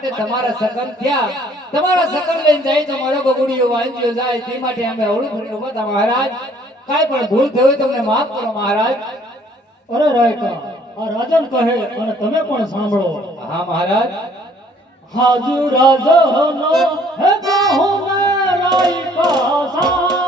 માટે તમારા સગન થયા તમારા સગન લઈને જાય તો મારો ગગુડીઓ વાંચ્યો જાય તે માટે અમે અવળું ફરીને ઉભા હતા મહારાજ કાઈ પણ ભૂલ થઈ હોય તો અમને માફ કરો મહારાજ અરે રાયકા આ રાજન કહે અને તમે પણ સાંભળો હા મહારાજ હાજુ રાજનો હે કહું મે રાયકા સાંભળો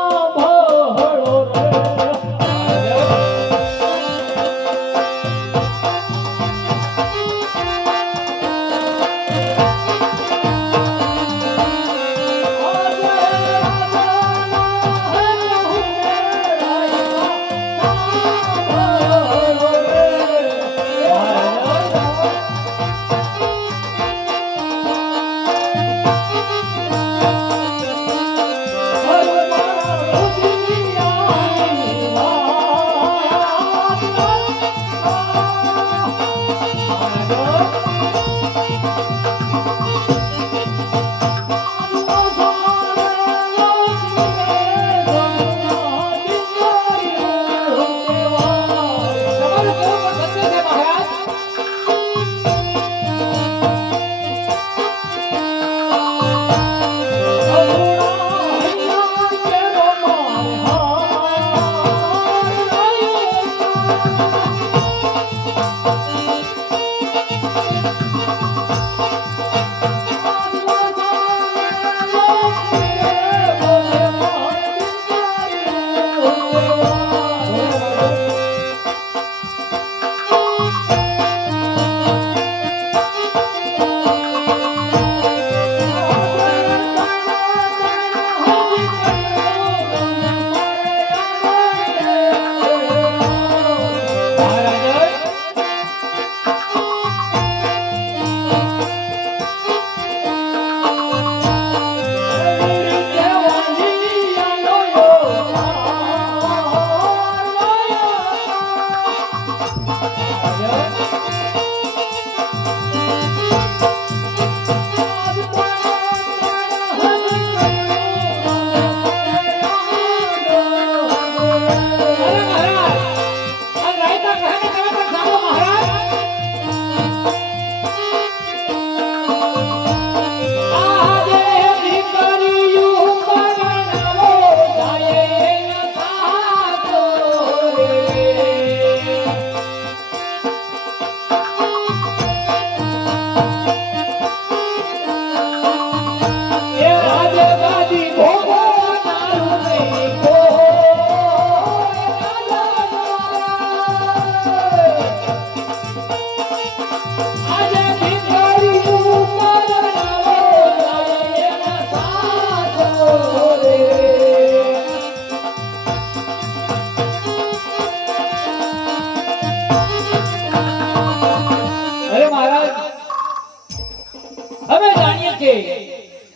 રે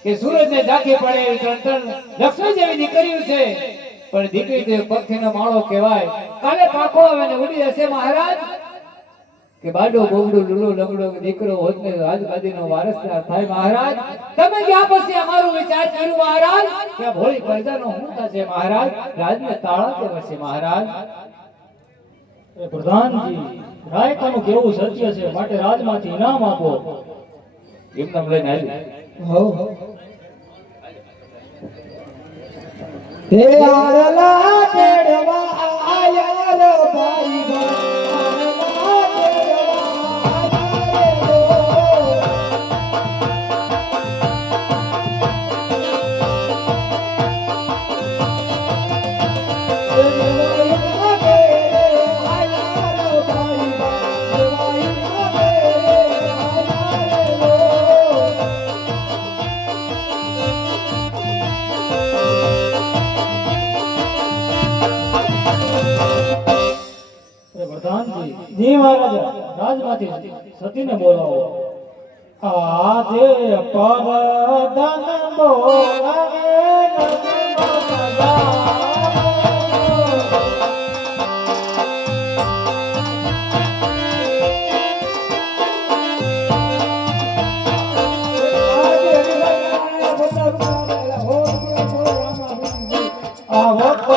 કે સૂરજ ને ઝાંખી પડે ત્રણ લક્ષ્મી જેવી દીકરીઓ છે પણ દીકરી તો પક્ષીનો માળો કહેવાય કાલે પાખો આવે ને ઉડી જશે મહારાજ કે બાડો બોગડો લૂલો લંગડો દીકરો હોત ને રાજગાદીનો વારસદાર થાય મહારાજ તમે ક્યાં પછી અમારું વિચાર કર્યું મહારાજ કે ભોળી પ્રજાનો શું થશે મહારાજ રાજને તાળા કે વસે મહારાજ પ્રધાનજી રાયકાનું કેવું સત્ય છે માટે રાજમાંથી ઇનામ આપો એમ નામ લઈને આવી હો હે આરલા તેડવા આયા રે ભાઈ જી મહારાજા રાજમાંથી સતીને બોલાવો આજે પરદન બોલાવે Oh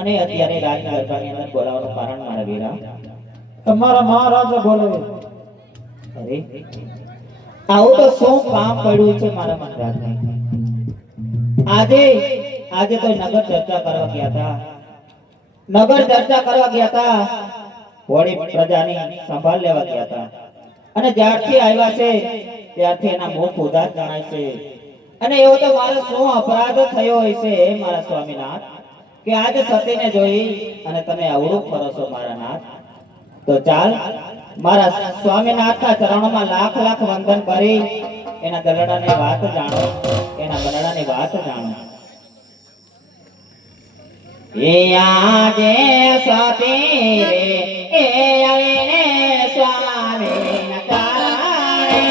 અને અત્યારે રાજ દરબારની અંદર બોલાવવાનું કારણ મારા વીરા, તમારા મહારાજા બોલે. અરે આવું તો શું કામ પડ્યું છે મારા મહારાજને? આજે તો નગર ચર્ચા કરવા ગયા હતા. વળી પ્રજાની સંભાળ લેવા ગયા હતા. અને જ્યારથી આવ્યા છે ત્યારથી એના મુખ ઉદાસ જણાય છે. અને એવો તો મારો શું અપરાધ થયો હોય છે મારા સ્વામીનાથ, કે આજે સતીને જોઈ અને તમે અવળું ફરો છો મારા નાથ? તો ચાલ મારા સ્વામીનાથના ચરણોમાં લાખ લાખ વંદન કરી એના દલડાની વાત જાણો, એના બલડાની વાત જાણો. એ આજે સતી રે એ આવીને સ્વામીના કારણે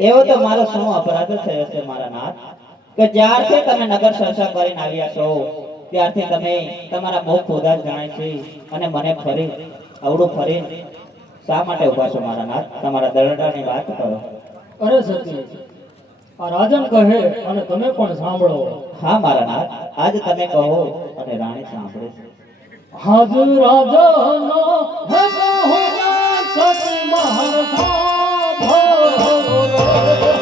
એવો તો મારો શું અપરાધ થયો છે મારા નાથ, કે જ્યારથી તમે નગર ચર્ચા કરીને આવ્યા છો ત્યારથી તમે તમારા મુખ ઉદાસ જણાય છે અને મને ફરી અવળું ફરી શા માટે ઉભા છો મારા નાથ? તમારા દરડાની વાત કરો. અરે સતી, આ રાજન કહે અને તમે પણ સાંભળો. હા મારા નાથ, આજ તમે કહો અને રાણી સાંભળે. હાજ રાજાનો હે કહો સતી મહાર સાંભળો રે.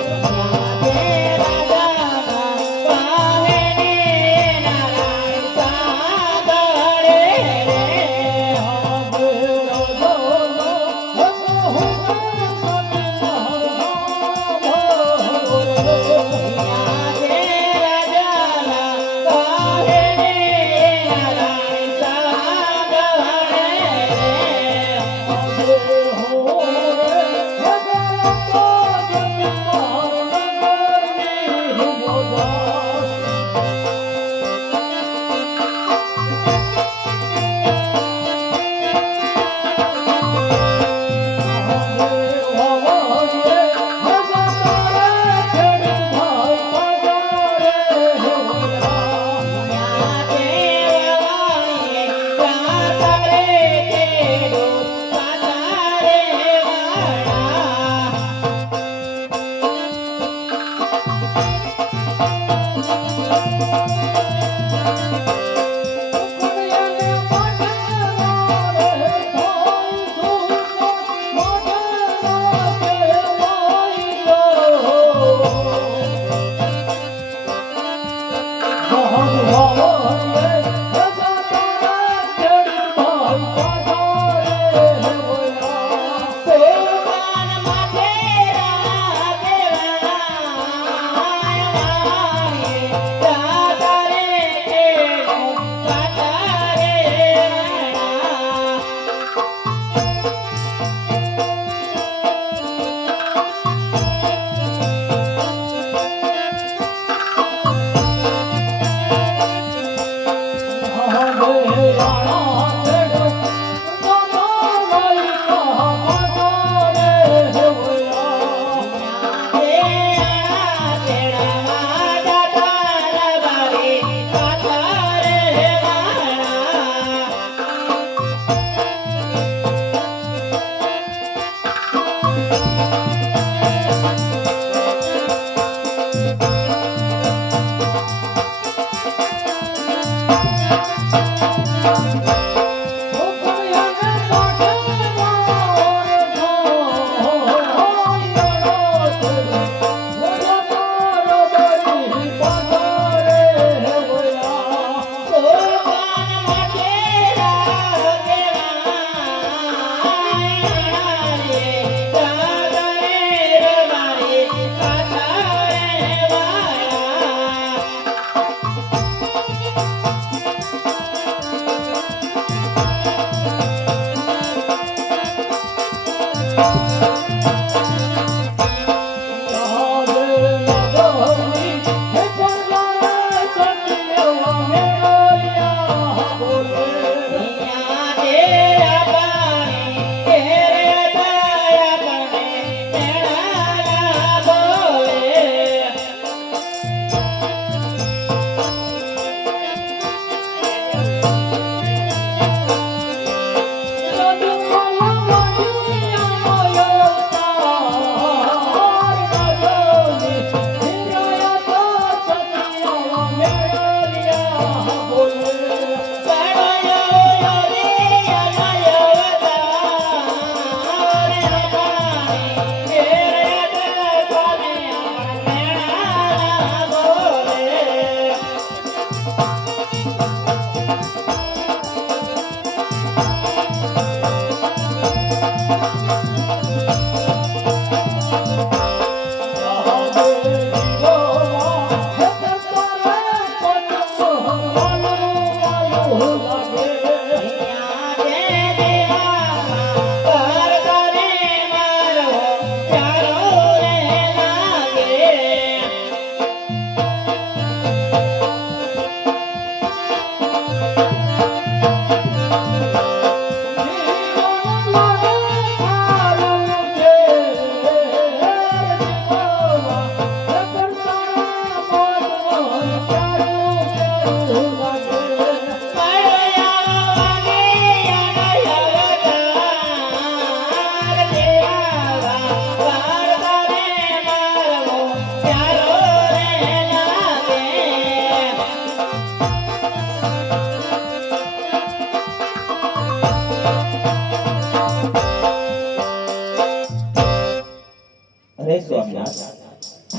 અરે સ્વામિનાથ,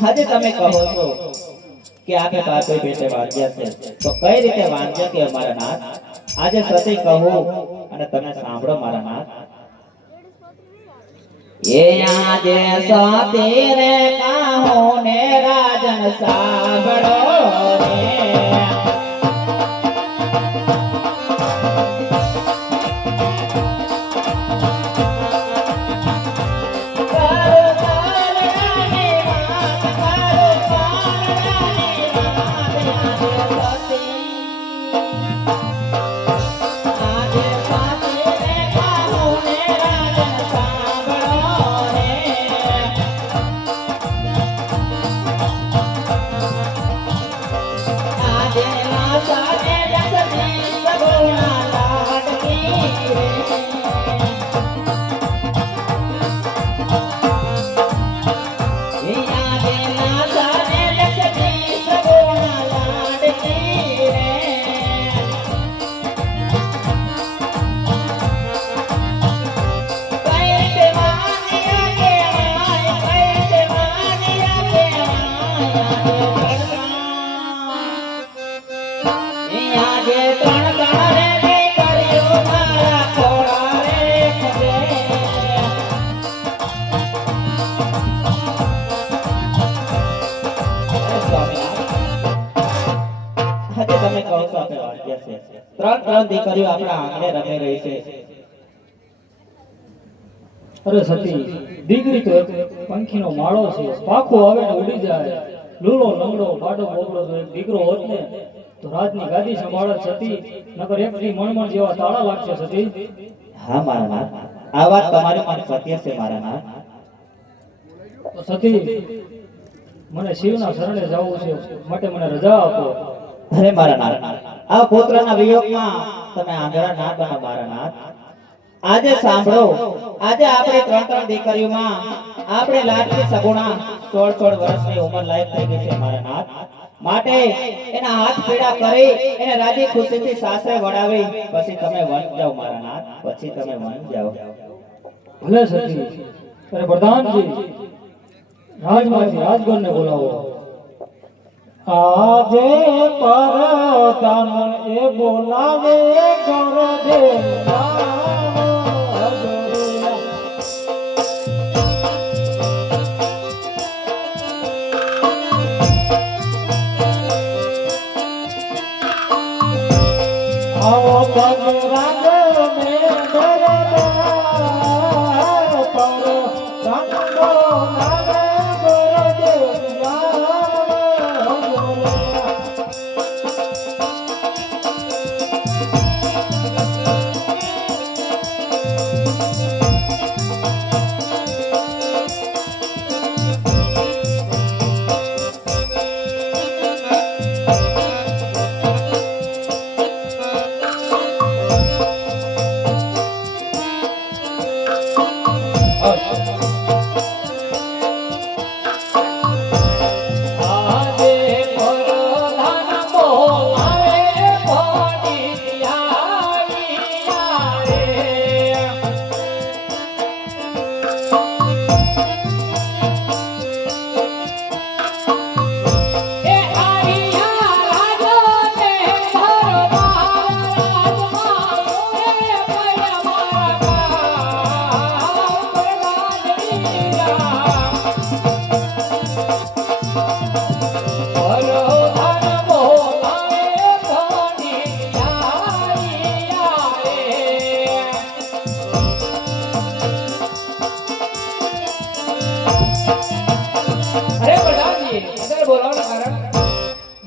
આજે તમે કહો છો કે આપે પાપે પેટે વાંચ્યા છે, તો કઈ રીતે વાંચ્યા કે અમારા નાથ? આજે સતી કહું અને તમે સાંભળો મારા નાથ. એ આજે સતી રે કહું ને રાજન સાંભળો રે. તમે કહો છો આપણે વાંચ્યા છે. ત્રણ દીકરીઓ આપણા આંગણે રમી રહી છે. અરે સતી, દીકરી તો પંખીનો માળો છે, પાખો આવે ને ઉડી જાય. લૂલો લંગડો બાડો બોગડો તો એક દીકરો હોત ને તો રાજની ગાદી સંભાળત સતી, નકર એકથી મણમણ જેવા તાળા લાગશે સતી. હા મારા નાથ, આ વાત તમારી મને સત્ય છે મારા નાથ. તો સતી, મને શિવના શરણે જવું છે, માટે મને રજા આપો. અરે મારા નાથ, આ પુત્રના વિયોગમાં તમે આંધળા ના બનો મારા નાથ. આજે સાંભળો, આજે આપણે ત્રણ દીકરીઓમાં આપણે લાડકી સગુણા 16 વર્ષની ઉંમર લાયક થઈ ગઈ છે મારા નાથ. માટે એના હાથ પીડા કરી એને રાજી ખુશીથી સાસરે વડાવી પછી તમે વન જાઓ મારા નાથ, પછી તમે વન જાઓ. ભલે સતી. અરે પ્રધાનજી, રાજમાંથી રાજગણને બોલાવો. આજે પરધાન એ બોલાવે ઘર દેવના. આવો તન રાગ મે દરબાર પર સંગો નાવે ગુરુદેવના.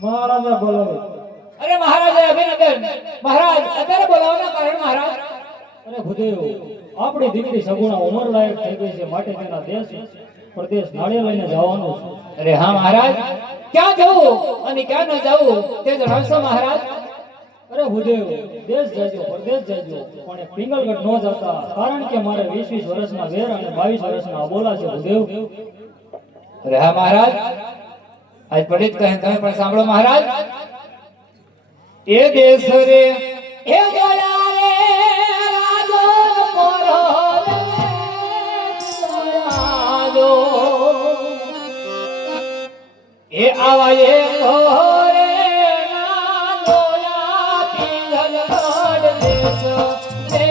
મહારાજા બોલાવે. અરે મહારાજા અભિનંદન. મહારાજ અત્યારે બોલાવવાના કારણ મહારાજ? અરે ભૂદેવ, આપણી દીકરી સગુણા ઉંમર લાયક થઈ ગઈ છે, માટે તેના દેશ પ્રદેશ નાળિયેર લઈને જવાનું છે. અરે હા મહારાજ, ક્યાં જવું અને ક્યાં ન જવું તે જણાવશો મહારાજ? અરે ભૂદેવ, દેશ જાજો પરદેશ જાજો, પણ એ પિંગલગઢ ન જતા, કારણ કે મારે 20 વર્ષના વેર અને 22 વર્ષના અબોલા છે ભૂદેવ. અરે હા મહારાજ, આજ પંડિત કહે તમે પણ સાંભળો મહારાજ. એ દેશ રે એ દયા રે રાજો પોરો રે રાજો એ આવા એ ઘોરે ના દોયા પિંગલગઢ દેશ રે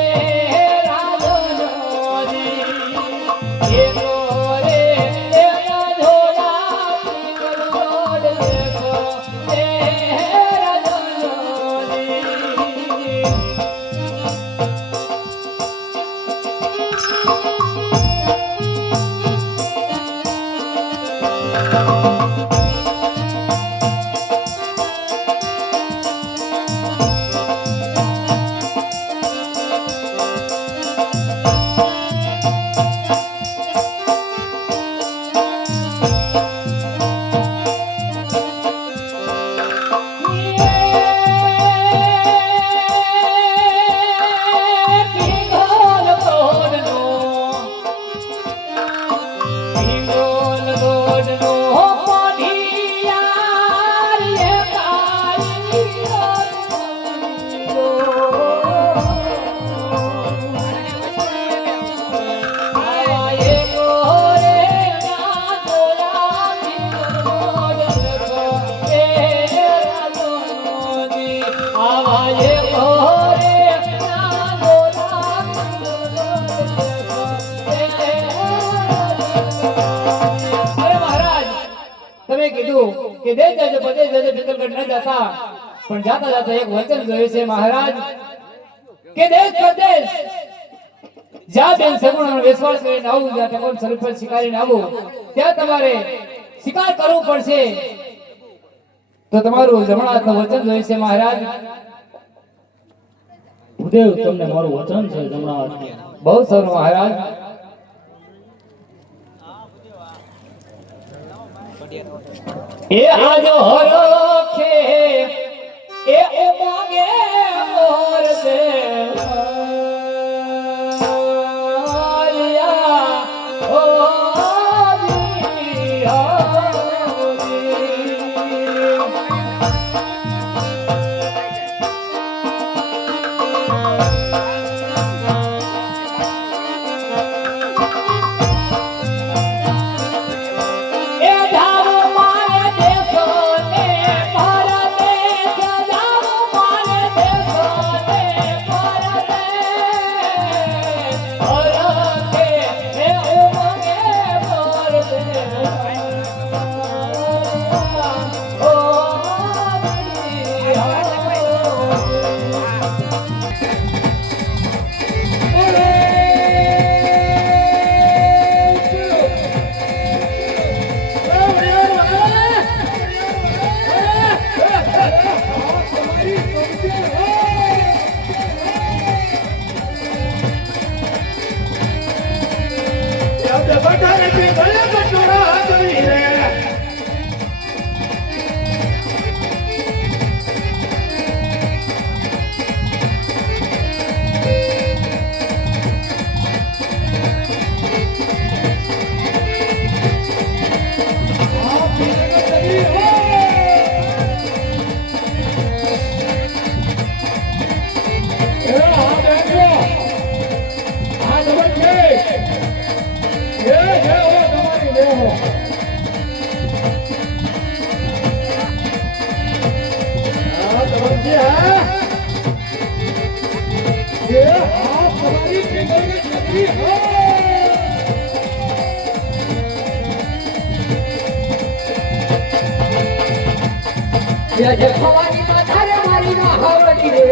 રાજો નોજી એ ઘોરે એ ના દોયા પિંગલગઢ દેશ રે રાજો નોજી. તમે કીધું કે દેશ જાજો પ્રદેશ જાજો પિંગલગઢ ન જતા, પણ જાતા જાતા એક વચન જોયું છે મહારાજ કે દેશ પ્રદેશ જ્યાં બેન સગુણાનો વિશ્વાસ કરીને આવું, જ્યાં ટકોર સ્વરૂપ પર શિકારીને આવું, ત્યાં તમારે શિકાર કરવું પડશે. તો તમારું જમણા હાથનું વચન જોયું છે મહારાજ. ભૂદેવ, તમને મારું વચન છે જમણા હાથનું. બહુ સારું મહારાજ. એ આજો હરખે એ ઉમંગે મોર દેવ પઠારે કે ભલે કટોરા જોઈ રે આજે ખવાની માથારે મારી મહાવડી રે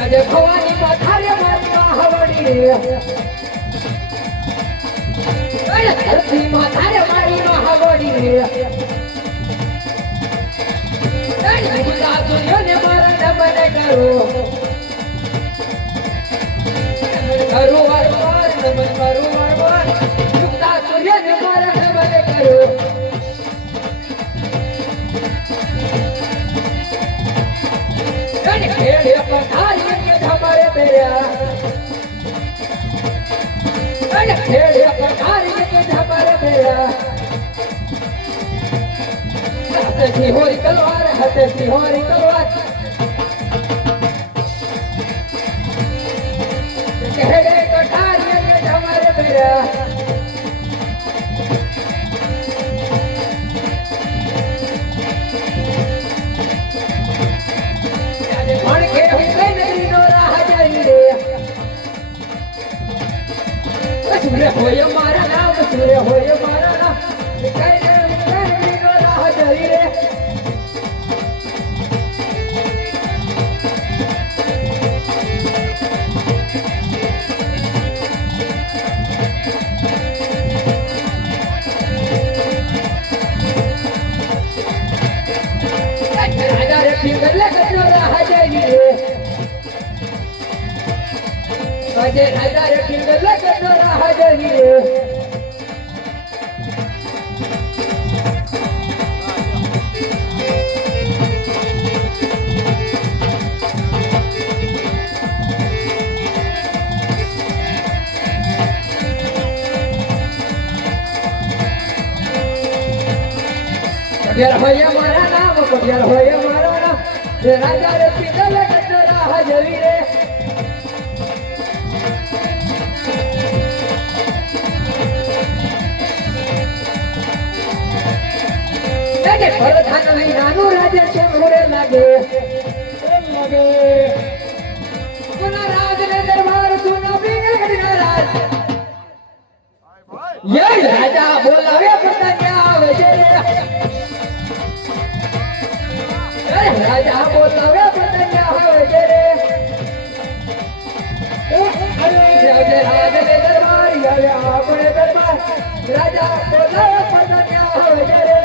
આજે ખવાની માથારે મારી મહાવડી રે અરે ધરતી માથારે મારી મહાવડી રે અરે ગુલા દુનિયાને મારા દમન કરો કરું વારવાર નમન કરું વારવાર ગુલા દુનિયાને મારા દમન કરો खेड़े पठारी के झमरे तेरा अरे खेड़े पठारी के झमरे तेरा हाथे सिहोरी तलवार खेड़े पठारी के झमरे तेरा सूर्य होय मारा नाम सूर्य होय मारा नाम कई नो राह जरी रे राजा रे पिंगले कनो राह जरी रे अजय राजा रे पिंगले कनो राह जरी रे कबियर होय मारा नाम कबियर होय मारा नाम रे राजा रे पिंगले कनो राह जरी रे परधान नहीं नानू राजा से मोरे लागे सुना राज ने दरबार सुना बिंगल गढ़ राज ये राजा बोलावे पता क्या आवे रे राजा बोलावे पता क्या आवे रे राजा राज ने दरबार या अपने दरबार राजा बोलावे पता क्या आवे रे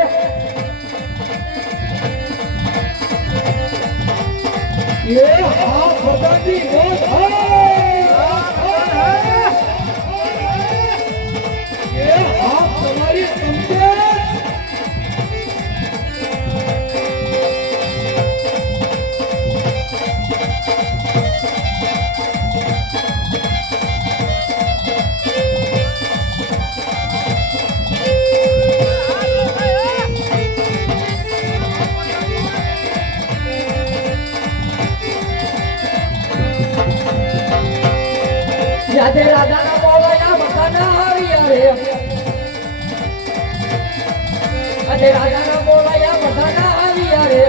ये आप बताती बहुत ये आप तुम्हारी समझे राधे राधा ना बोला या बताना हरिया रे राधे राधा ना बोला या बताना हरिया रे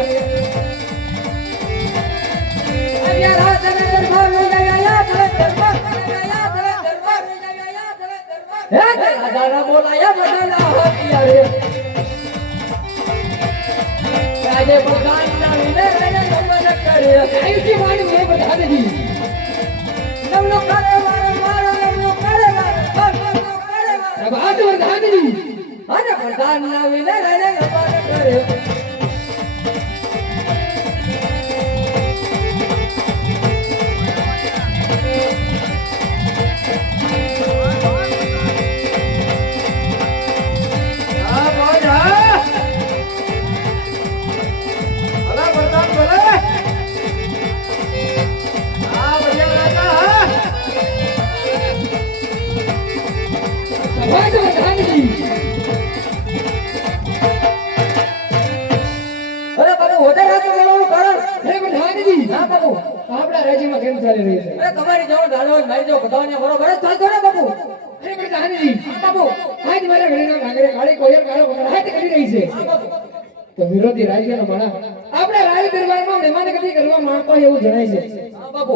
हरिया राधा ने दरबार में या दरबार राधे राधा ना बोला या बताना हरिया रे राधे भगवान ना विनय ने नमन करे ऐसी वाणी में बता दी नम लोग करे बात प्रधान जी अरे प्रधान ना विनय रहने बात करे આપણા રાજ્યમાં કેમ ચાલી રહ્યું છે? અરે તમારી જેવો ડાળો હોય, મારી જેવો ગધાવો ને બરોબર જ ચાલતો ને બાપુ. અરે પ્રધાનજી, બાપુ આજ મારા ઘરેના નાગરે કાળી કોયલ કાળો કકડાટ કરી રહી છે. તો વિરોધી રાજ્યનો માણસ આપણા રાજ દરબારમાં મહેમાનગતિ કરવા માંગતો હોય એવું જણાય છે. હા બાપુ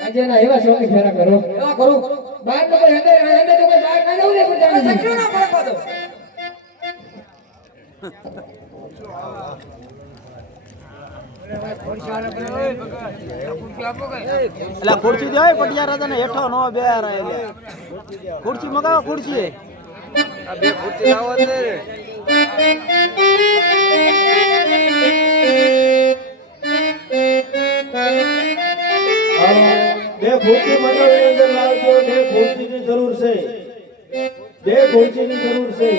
રાજ્યના એવા શોખી ફેરા કરો. એવા કરું. બહાર તો કોઈ અંદર તો કોઈ બહાર ના જવું દે પ્રધાનજી. સકડ્યો ના પડે પાછો. એટલે ખુરશી દે પટિયા રાજા ને હેઠો નો બે ખુરશી મગાવો ખુરશી આ બે ખુરશી લાવો છે બે ખુરશી મંડળની અંદર લાવજો બે ખુરશીની જરૂર છે બે ખુરશીની જરૂર છે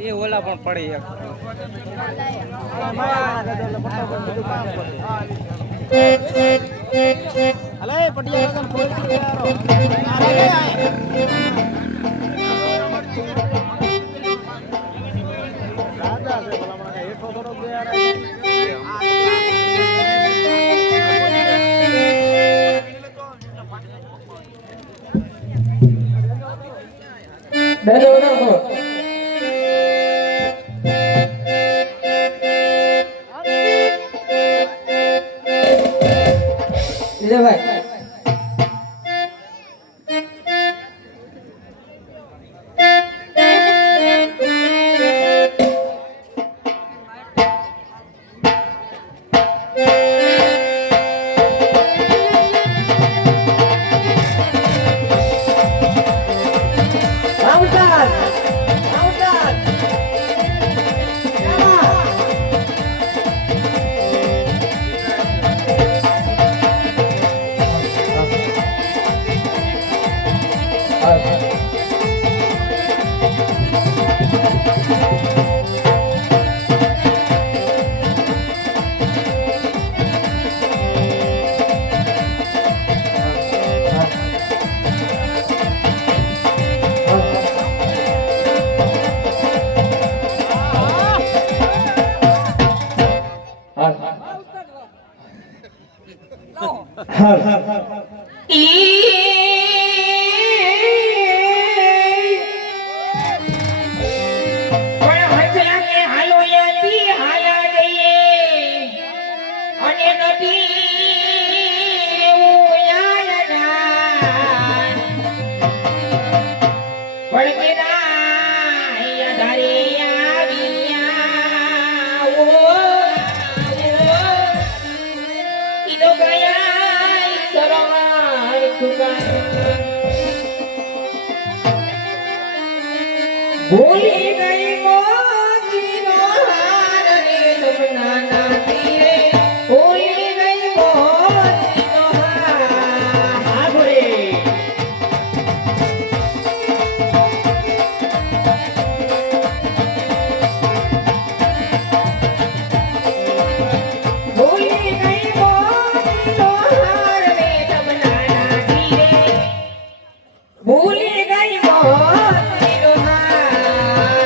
એ ઓલા પણ પડી અલે પટિયા રાજા ખુરશી રાજા છે ભલા હેઠો થોડો બેનો રાખો. વિજયભાઈ ભૂલી ગઈ મોતીનો હાર રે જમનાના તીરે ભૂલી ગઈ મોતીનો હાર હાગુરે ભૂલી ગઈ મોતીનો હાર રે જમનાના તીરે ભૂલી ગઈ મોતીનો હાર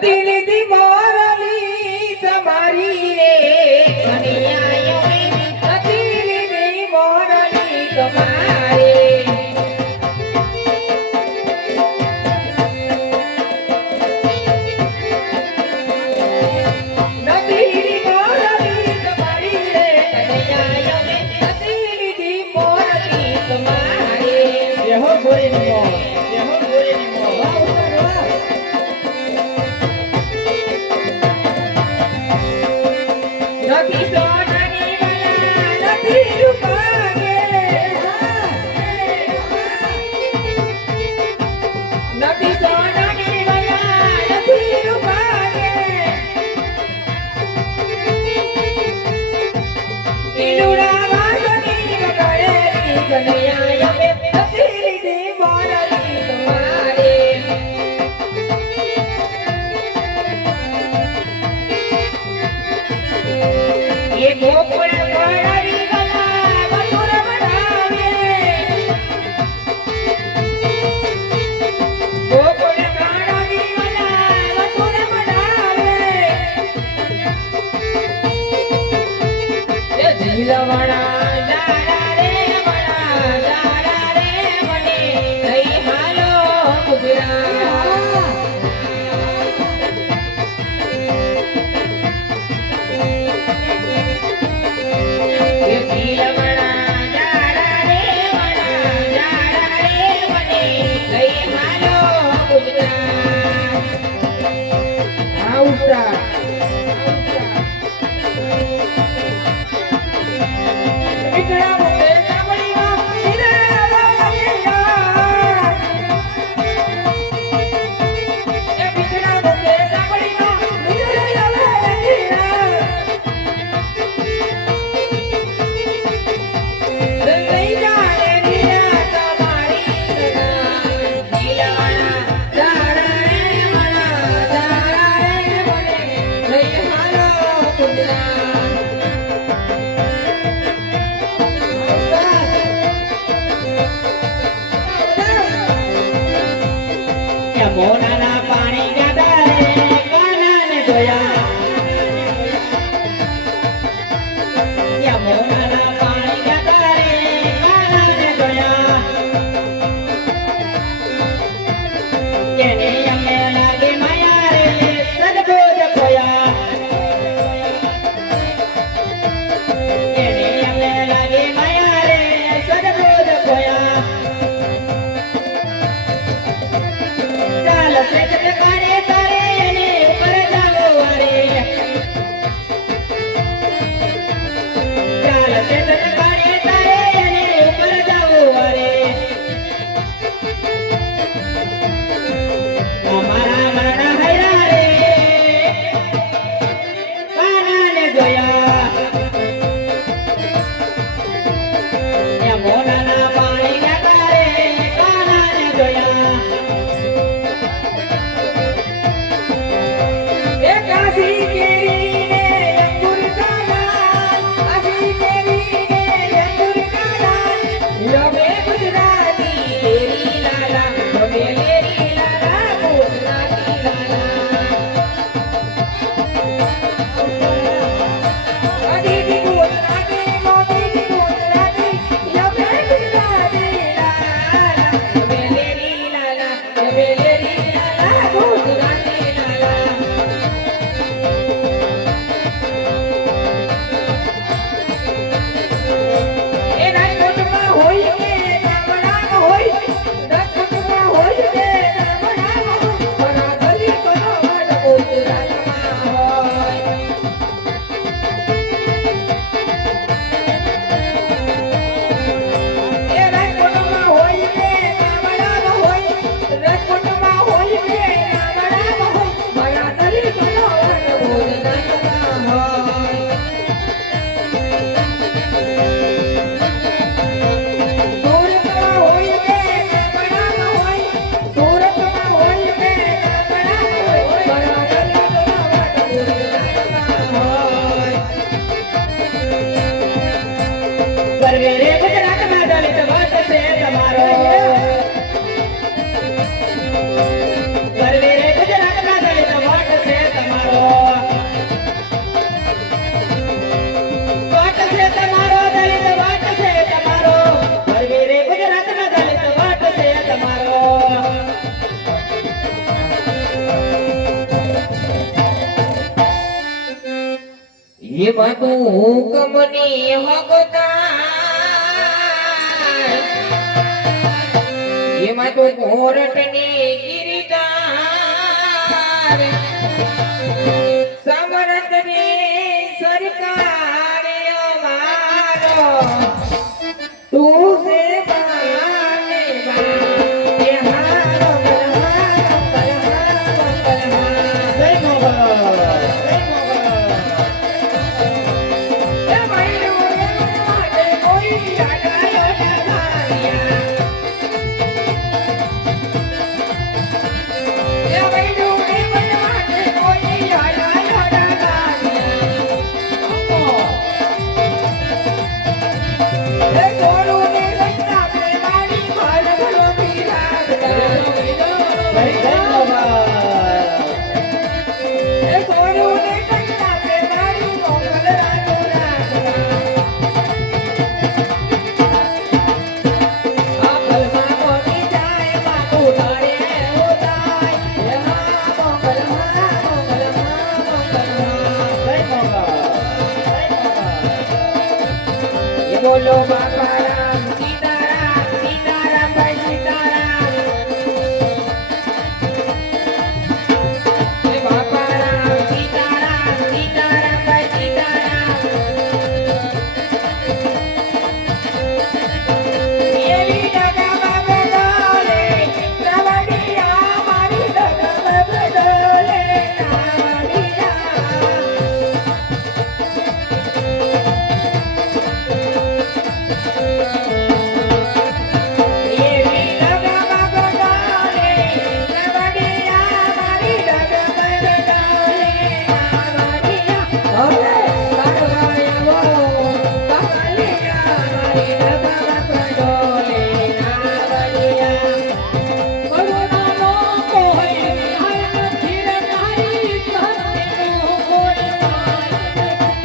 નથી લીધી મોરલી તમારી રે કનૈયા નથી લીધી મોરલી તમારી નથી લીધી મોરલી તમારી રે કનૈયા નથી લીધી મોરલી તમારી જય હો ગોરીની મોર, જય હો ગોરીની મોર. વાહ ઉસ્તાદ વાહ નથી સોનાની વાલા નથી રૂપાને નથી સોનાની વાલા નથી રૂપાને ઈલુડા વાસની વગડેલી કનૈયા અમે નથી લીધી મોરલી તમારી ये गोकुल गौरी गला मधुर बनावे गोकुल गौरी गला मधुर बनावे ये झीलवाड़ा जाड़ा रे મને લઈ હાલો ગુજરાત ये झीलवाड़ा जाड़ा रे મને લઈ હાલો ગુજરાત આ ઉસ્તાદ વિકળા મુખે સાંભળીમાં વિના વાગેલા એ વિકળા મુખે સાંભળીમાં વિના વાગેલા લઈ જાણે નીરા તમારી નીલવાણા જાડા રે મને લઈ હાલો ગુજરાત યમુનાના પાણી ગાતા રે કાનાને જોયા યમુનાના પાણી ગાતા રે કાનાને જોયા કેને યમે લાગે માયા રે સદબોધ ખોયા કેને યમે લાગે માયા રે સદબોધ ખોયા ચાલ સેજ કાઢે તારે એને ઉપર જાવો વારે ચાલ સેજ કાઢે તારે એને ઉપર જાવો વારે અમારા મરણા હૈરા રે કાનાને જોયા યમુનાના પાણી ગાતા રે કાનાને જોયા એમાં તું હુકમની હકદાર એમાં તું કોર્ટની ગિરિદાર સમરતની સરકાર અમારો તું છે બાને બા એ હારો બલહારો બલહારો બલહારો જય મોગલ એ મૈલું માટે કોઈ આડાયો ડાળિયા એ મૈલું માટે કોઈ આડાયો ડાળિયા એ સોનું ને રસ્તા પ્રેમાની માર ભરો પીરા જય મોગલ એ સોનું ને રસ્તા પ્રેમાની મોગલ રાજો આ કલમા કોની જાય બાપુ તારે ઉદાય એ હા મોગલ હા મોગલ હા મોગલ હા એ બોલો બાપા રામ સીતારામ સીતારામ ભાઈ સીતારામ એ બાપા રામ સીતારામ સીતારામ ભાઈ સીતારામ એવી ડગા બાબે ડોલે રવડિયા મારી ડગા બાબે ડોલે નાડિયા એવી ડગા બાબે ડોલે રવડિયા મારી ડગા બાબે ડોલે નાડિયા હવે કાઢવાયો કાલિયા મારી ડગા બાબે ડોલે નાડિયા કરુણાનો કોઈ હાય નથી રે મારી ધરતીનો કોઈ માય નથી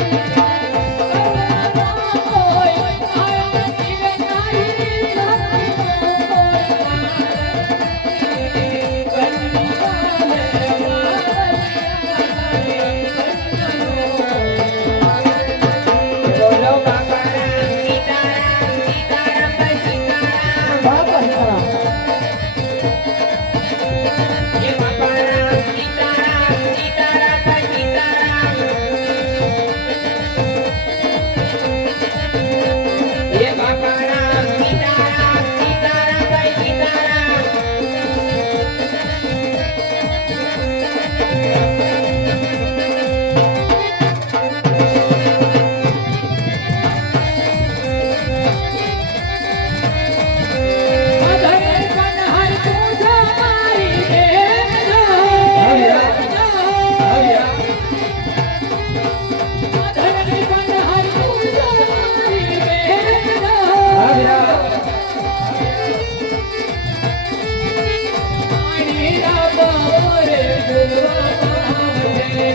કરુણાનો કોઈ હાય નથી રે મારી ધરતીનો કોઈ બોલો બાપા રામ સીતારામ સીતારામ ભાઈ સીતારામ બાપા સીતારામ એ બાપા રામ સીતારામ સીતારામ ભાઈ સીતારામ એ બાપા રામ સીતારામ સીતારામ ભાઈ સીતારામ અધરે કનહર તું જો મારી બેન જો અધરે કનહર તું જો મારી બેન જો મારી રાબોરે ગુલવા પાવે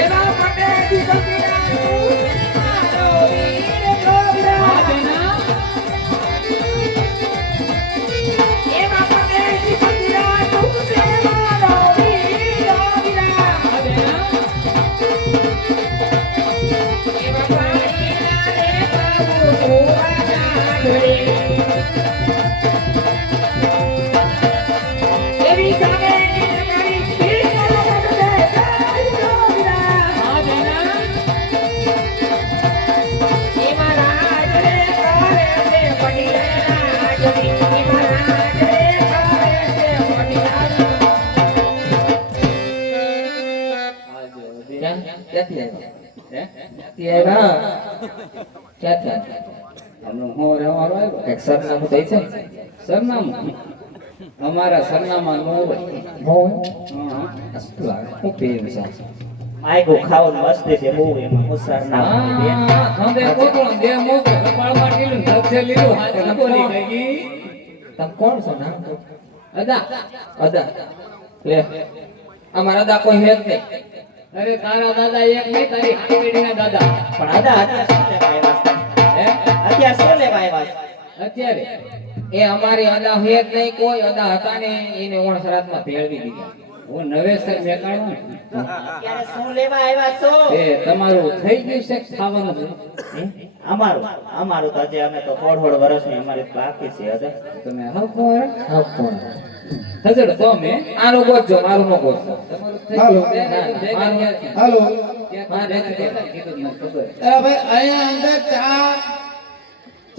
એવા પટેલી બકરા તું મારો વીર ગોબરા એવા પટેલી બકરા તું મારો વીર ગોબરા એવા પાણીના રે બાબુ કુવાના ઢોળે એવી સામે નગરી પીરનો બદલે ગોબરા એમાં રાજ રે કરે છે પટીલા રાજની એમાં રાજ રે કરે છે પટીલા ક્યાંથી આવ્યા હું રહેવાનો આવ્યો એક સરનામું દઈ છે સરનામું અમારા સરનામા નો હોય હું પીવું છે માયકો ખાવાનું મસ્ત છે બહુ એમાં મુસાર ના હવે કોકળો દે મોકો કપાળમાં ટીલું લક્ષે લીધું હાથે બોલી ગઈ તમે કોણ છો નામ તો અદા અદા લે અમારા અદા કોઈ હે જ નહીં અરે તારા દાદા એક નહીં તારી હાથેડીના દાદા પણ આદા અત્યારે શું લેવા આવ્યા છે? હે અત્યારે શું લેવા આવ્યા છે? અત્યારે એ અમારી અદા હે જ નહીં કોઈ અદા હતા ને એને ઓણ શરાતમાં ભેળવી દીધા હું નવેસર મેકાણો અત્યારે શું લેવા આવ્યા છો એ તમારું થઈ ગયું છે ખાવાનું છે? હે? અમારું તો હજી અમે તો થોડ વર્ષની અમારી બાકી છે હજુ. તમે હકો હજડ તો મે આનો ગોતજો મારું નો ગોતજો તમારું થઈ હાલો. ગયું હાલો ત્યાં રહેતું કીધું મને ખબર અરે ભાઈ અહીંયા અંદર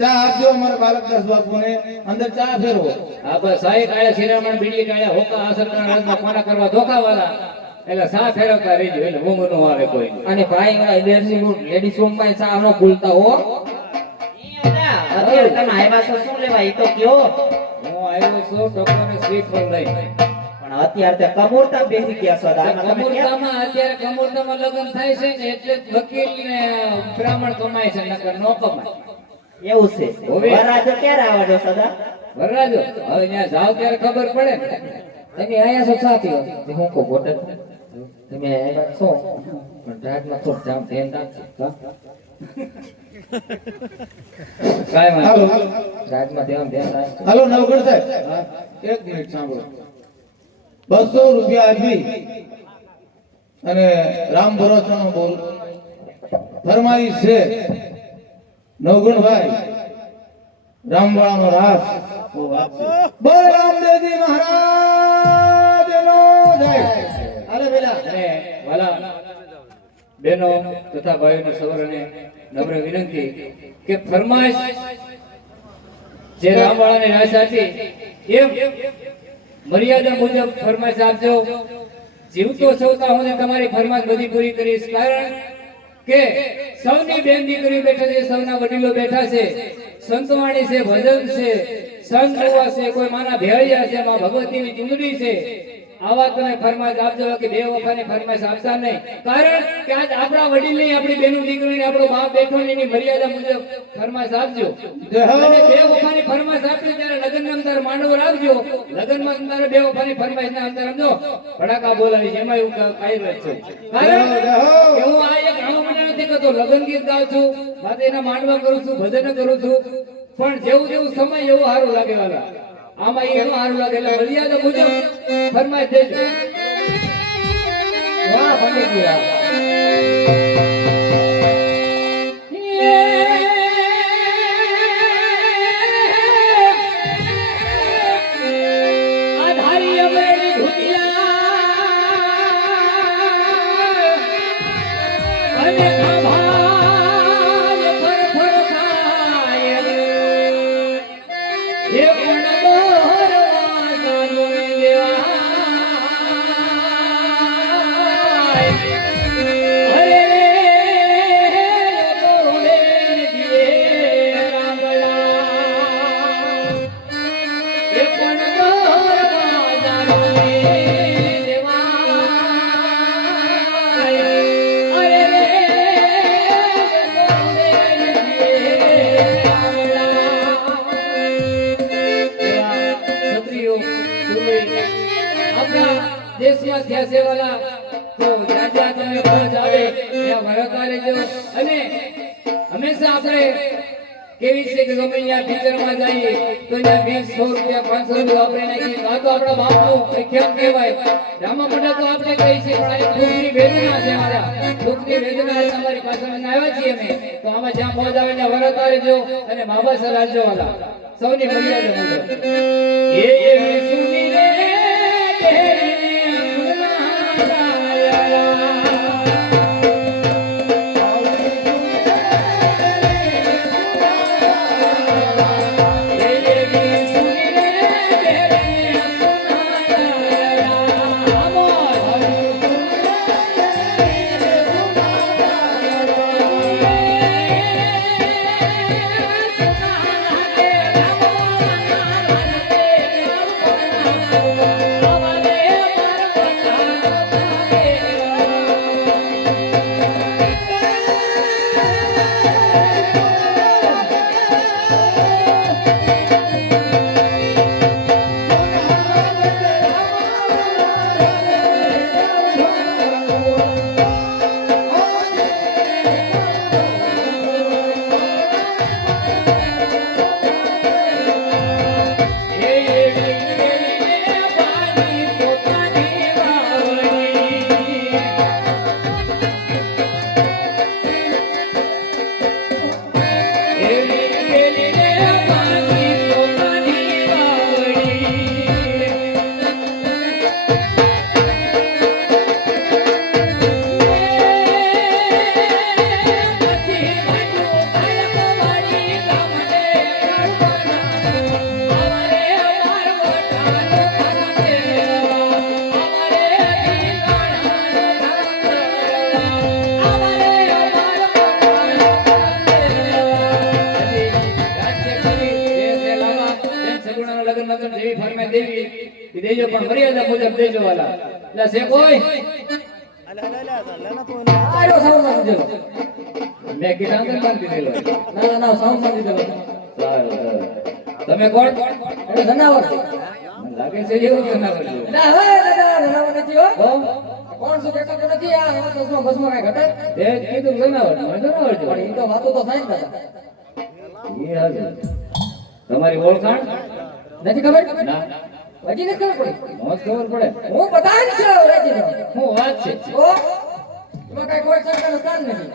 ચા આપજો અમારા બાલક દાસ બાપુને અંદર ચા ફેરવો આ બસ સાઈ કાળે શિરામણ બીડી કાળે હોકા આસરના રાજમાં કોના કરવા ધોકાવાળા એટલે સા ફેરવતા રહેજો એટલે ઊંઘ નો આવે કોઈ અને ભાઈ લેડીઝ રૂમ માં ચા નો ભૂલતા હો અત્યારે તમે આવ્યા છો શું લેવા એ તો કયો. હું આવ્યો છું ડોક્ટરને સ્વીટ પર લઈ પણ અત્યારે તે કમૂરતા બેસી ગયા છો આમાં તમે ક્યાં? કમૂરતામાં અત્યારે કમૂરતામાં લગ્ન થાય છે ને એટલે જ વકીલ ને બ્રાહ્મણ કમાય છે નકર નો કમાય એવું છે હવે. વરરાજો ક્યારે આવજો સદા? વરરાજો હવે ત્યાં જાવ ત્યારે ખબર પડે ને તમે આયા છો ચા પીવા તે હું કો ગોટે તમે આવ્યા છો પણ રાતમાં થોડું જામ ધ્યાન રાખજો હા? કાંઈ હાલો વાંધો રાતમાં ધ્યાન રાખજો હાલો નવગણ સાહેબ એક મિનિટ સાંભળો 200 રૂપિયા આપી અને રામ ભરોસાનો બોલ ફરમાઈશ છે નવગણભાઈ રામવાળાનો રાસ બોલ રામદેવજી મહારાજનો જય હાલે પેલા અને વાલા બહેનો તથા ભાઈઓને સૌને નમ્ર વિનંતી કે ફરમાઈશ જે રામવાળાની રાશા હતી એમ મર્યાદા મુજબ ફરમાઈશ આપજો. જીવતો સૌતા હું તમારી ફરમાઈશ બધી પૂરી કરીશ કારણ કે સૌની બેન દીકરીઓ બેઠા છે, સૌના વડીલો બેઠા છે, સંતવાણી છે, ભજન છે, સંત જોવા છે, કોઈ માના ભેળિયા છે, માં ભગવતીની ચુંદડી છે. આવા તમે ફરમાઈશ આપજો કે બે વખાની ફરમાઈશ આપતા નહીં કારણ કે આજ આપણા વડીલની આપણી બેનું દીકરીને આપણો બાપ બેઠો ને એની મર્યાદા મુજબ ફરમાઈશ આપજો. અને બે વખાની ફરમાઈશ આપજો ત્યારે લગ્નના અંદર માંડવો રાખજો. લગ્નમાં તમારે બે વખાની ફરમાઈશના અંદર સમજો ભડાકા બોલાવી છે એમાં એવું કાંઈ જ છે કારણ કે હું આ એક આવો મને નથી કરતો લગ્ન ગીત ગાઉં છું માથે એના માંડવા કરું છું ભજન કરું છું પણ જેવું જેવું સમય એવું સારું લાગે વાલા આમાં એનું સારું લાગે એટલે મર્યાદા મુજબ ફરમાઈશ દેજો. વાહ પંડિતજી વાહ આધારી અમેરી ધુનિયા અને આભાર ફર ફર થાય એ પણ મોહરવા જાનો દેવાય અરે તોડે દિયે રામલા એ પણ મોહરવા જાનો દેવાય અરે તોડે દિયે રામલા ક્ષત્રિયો સૂર્ય આપણા દેશમાં થયા છે વાલા તો જ્યાં જ્યાં તમને ફરજ આવે ત્યાં વરતા રહેજો અને હંમેશા આપણે કેવી છે કે ગમે ત્યાં પિક્ચરમાં જઈએ તો ત્યાં 20 100 રૂપિયા 500 રૂપિયા આપણે નાખીએ આ તો આપણા બાપનું કેમ કહેવાય રામા મંડળ તો આપણે કહી છે પણ આ દુઃખની વેદના છે મારા દુઃખની વેદના તમારી પાસે આવ્યા છીએ અમે તો આમાં જ્યાં મોજ આવે ત્યાં વરતા રહેજો અને બાબા સર રાજ્ય વાલા સૌની મર્યાદા મુજબ એ સુની રે તેરી સુનારાયા Amor, મર્યાદા મુજબ દેજો વાલા. એટલે છે કોઈ આયો સાઉન્ડ માં દીધેલો. મેં કીધા અંદર બાંધી દીધેલો. ના ના સાઉન્ડ માં દીધેલો. સારું સારું. તમે કોણ? એ જનાવર. મને લાગે છે એવું જનાવર છે. ના હે દાદા જનાવર નથી હો. હો? કોણ શું કહેતો તો નથી આ એમાં ચશ્મા બસમાં કઈ ઘટે. તે જ કીધું જનાવર. તમે જનાવર છો. પણ એ તો વાતો તો થાય ને દાદા. એ હાજર. તમારી ઓળખાણ? નથી ખબર? ના. હજી નથી ખબર પડી. મોજ ખબર પડે. હું બધા જ છે રાજીનો. હું વાત છે. ઓ એમાં કઈ કોઈ સરકારનું સ્થાન નથી.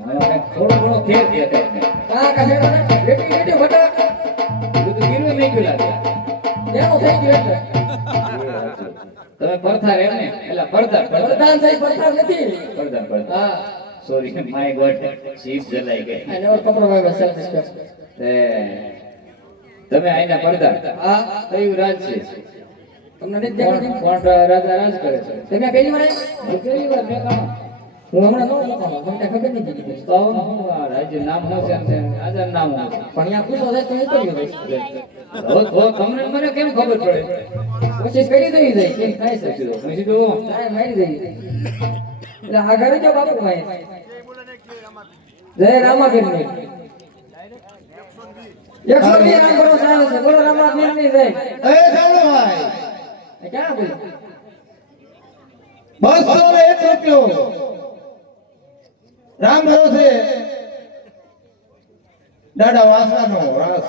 આમાં કંઈક થોડો ઘણો ફેર દેખાય છે. કા કા છેડો ને રેટી રેટી વટા બધું ગીરવે નહીં ગયું લાગે. એનું થઈ ગયું એટલે. તમે પડથાર એમ ને? એટલે પડથાર પ્રધાન સાહેબ પડતા નથી. પડથાર પડથાર. હા સોરી માય ગોડ જીભ જલાઈ ગઈ. અને ઓર કોમ્પ્રોમાઇઝ સેલ્ફ રિસ્પેક્ટ. તે તમે આઈના પડદાર. હા કયું રાજ છે? તમને નથી દેખાતું? કોણ રાજા રાજ કરે છે? તમે પહેલી વાર આવ્યા? હું કેવી વાર મેં કામ હું હમણાં નવો મૂકવાનો મને કાંઈ ખબર નથી દીધી તો હું આ રાજ્ય નામ હું છે ને રાજાનું નામ હું. પણ અહીંયા પૂછો થાય તો હું કર્યું ભાઈ હો તમને મને કેમ ખબર પડે? કોશિશ કરી દઈ જાય કેમ થાય છે મેં કીધું કાંઈ મારી દઈ એટલે આ ઘરે જો બાપુ ભાઈ જય રામાબેન ની 120 રામ કરો ચાલે છે બોલો રામાબેન ની જય એ જાવડોભાઈ આ ક્યાં બોલી 201 રૂપિયો રામ ભરોસે દાડા વાસણાનો રસ.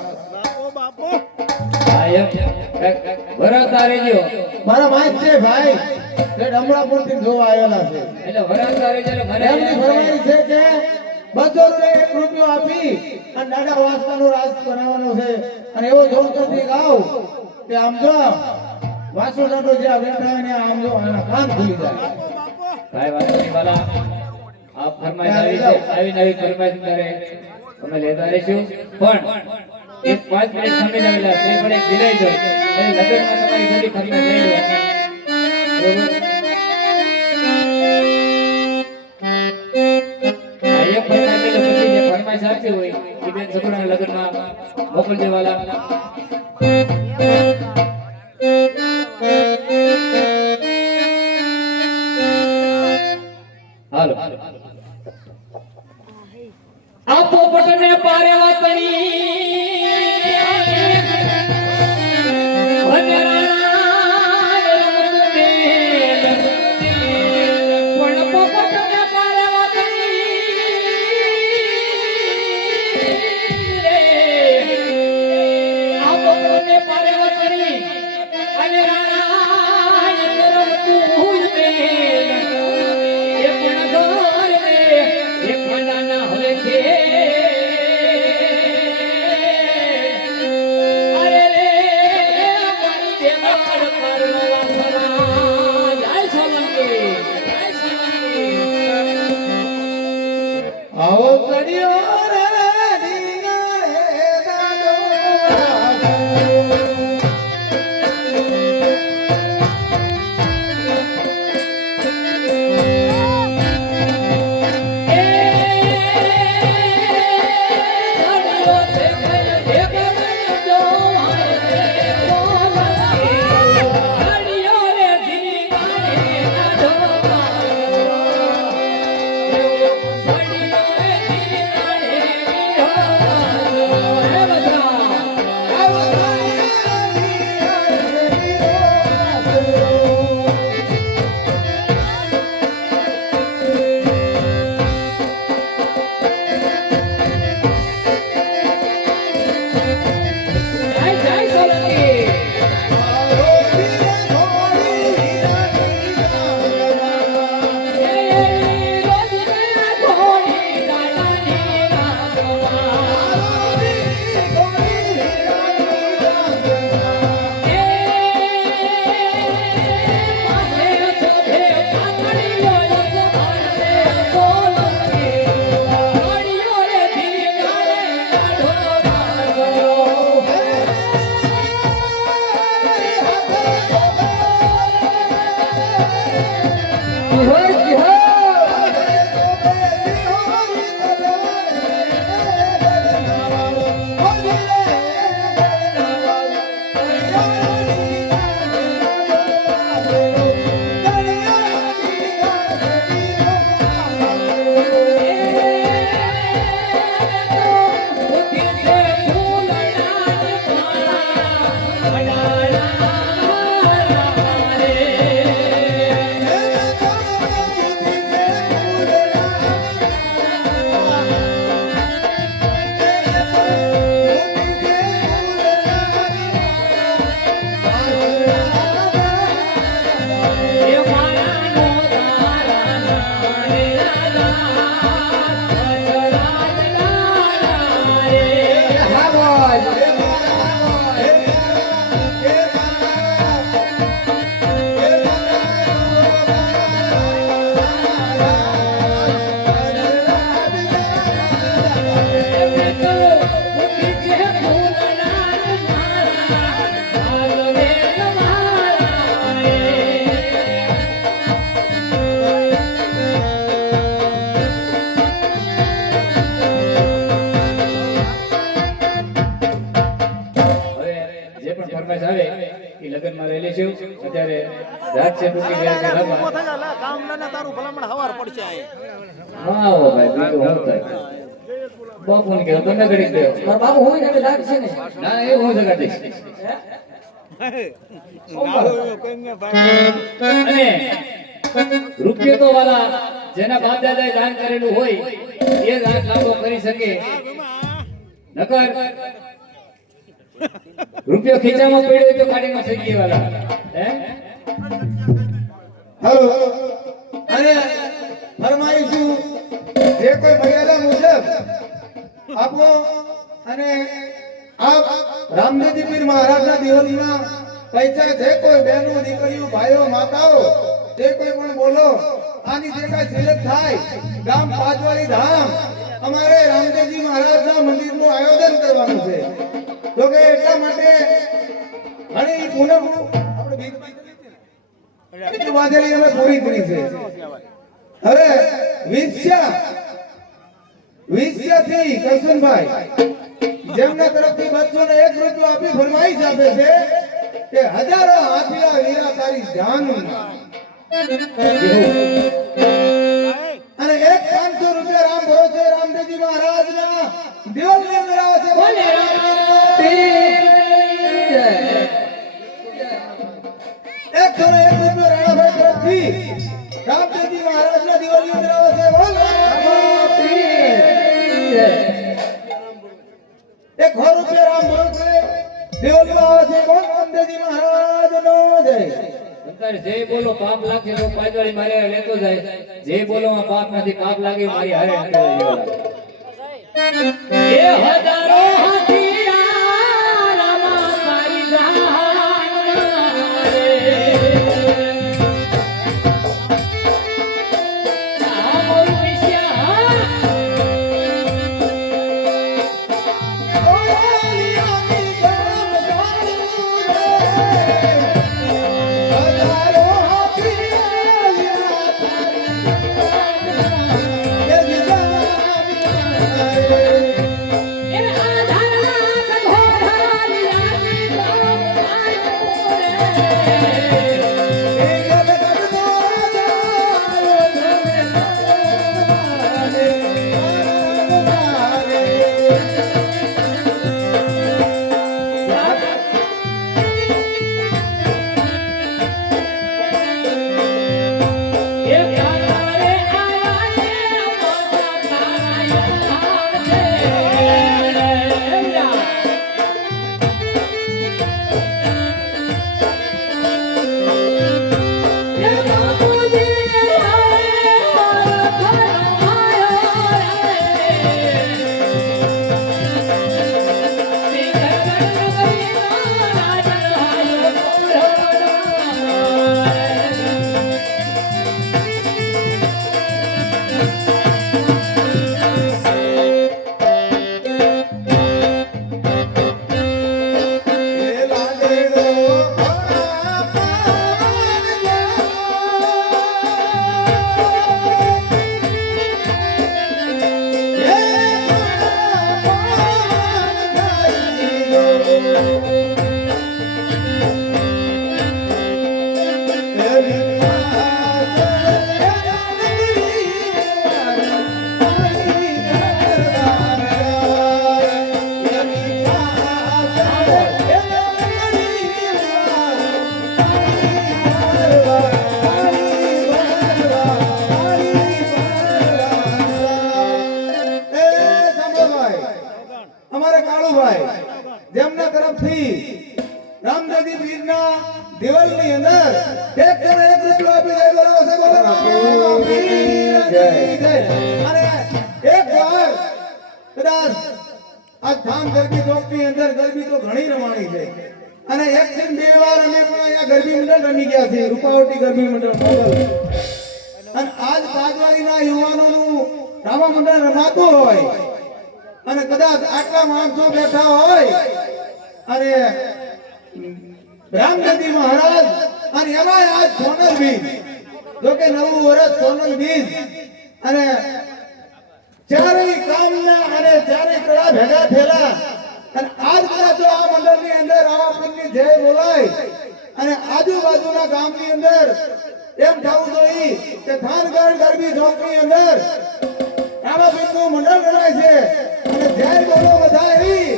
હા એમ વરાતા રહેજો. મારા માસ છે ભાઈ તે અમરાપુરથી જોવા આવેલા છે. એટલે વરાતા રહેજો એટલે ઘરે એમની ફરમાઈશ છે કે 201 રૂપિયો આપી અને દાડા વાસણાનો રસ બનાવવાનો છે અને એવો જોર કરતી ગાવ કે આમ જો વાસણો દાડો જે બેઠા ને આમ જો આના કાન ખુલી જાય. કાંઈ વાંધો નહીં વાલા. આપ ફરમાઈશ આવી છે. આવી નવી ફરમાઈશ કરે અમે લેતા રહીશું. પણ એક 5 મિનિટ સમય લાગેલા તે પણ એક વિદાય દો. અને લગ્નમાં તમારી બધી ફરમાઈશ લઈ લો. બરોબર? આ એક ફરમાઈશ લઈ લો. પછી જે ફરમાઈશ આપી હોય એ બેન છોકરાના લગ્નમાં મોકલજો વાલા. હાલો આ પોપટને પારે વાતણી પણ પોપટને પારે વાતણી આ પોપટને પારે વાતણી અને રાણા તું બે એ પણ ઘર ને એક મનાના હવે કે જઈશું અત્યારે રાત છે ટૂંકી ગયા છે રમવા. કામ ના તારું ભલામણ હવાર પડશે આ હા આવો ભાઈ બીજું શું થાય બાપુ ને કહેતો ન ઘડી ગયો મારા બાપુ હોય ને એટલે રાખશે ને ના એ હું જગાડીશ અને રૂપિયો તો વાલા જેના બાપ દાદાએ દાન કરેલું હોય એ દાન લાંબો કરી શકે નકર રૂપિયો ખીચામાં પડ્યો હોય તો કાઢીમાં થઈ ગઈ વાલા હે હાલો અને ફરમાઈશું જે કોઈ મર્યાદા મુજબ આપો અને આપ રામદેવજી પીર મહારાજના દિવસના પૈસા જે કોઈ બહેનો દીકરીઓ ભાઈઓ માતાઓ જે કોઈ પણ બોલો આની જે કાંઈ સિલેક્ટ થાય ગામ પાંચવાળી ધામ અમારે રામદેવજી મહારાજના મંદિરનું આયોજન કરવાનું છે તો કે એટલા માટે ઘણી પૂનમ આપણે વાજેલી અમે પૂરી કરી છે હવે વિશ્યાથી કરશનભાઈ જેમના તરફથી 201 રૂપિયા આપી ફરમાઈશ આપે છે કે હજારો હાથીલા વીરા તારી જાન અને 500 રૂપિયા રામ ભરોસે રામદેવજી મહારાજના દિવસની અંદર આવે છે બોલે એક રૂપિયો રાણાભાઈ તરફથી રામદેવજી મહારાજના દિવસની અંદર આવે છે બોલે 100 રૂપિયા રામ ભરોસે દિવસની આવે છે બોલ રામદેવજી મહારાજનો જય અંતર જે બોલો પાપ લાગે તો પાછળની મારે લેતો જાય જે બોલો માં પાપ નથી પાપ લાગે મારી હારે એ હજારો હાથીડા રામા મારી જાન રે આમોર વિશ્યા જેમના તરફથી રામદેવજી પીરના દિવાલની અંદર એક જણ 1 રૂપિયો આપી જાય બોલો જય અને એક વાર કદાચ આ ધામ ગરબી ચોકની અંદર ગરબી તો ઘણી રમાણી છે અને એક થી 2 વાર અમે પણ અહીંયા ગરબી મંડળ રમી ગયા છે રૂપાવટી ગરબી મંડળ મોગલ અને આજ પાંચવાડીના યુવાનોનું રામા મંડળ રમાતું હોય અને કદાચ આટલા માણસો બેઠા હોય અને રામદેવજી મહારાજ અને એમાં આજ સોનલ બીજ જો કે 9 વર્ષ સોનલ બીજ અને ચારેય કામના અને ચારેય કળા ભેગા થયેલા અને આજ કદાચ જો આ મંડળની અંદર રામાપીરની જય બોલાય અને આજુબાજુના ગામની અંદર એમ થવું જોઈએ કે થાનગઢ ગરબી ચોકની અંદર રામાપીરનું મંડળ ગણાય છે અને જય બોલો બધા એવી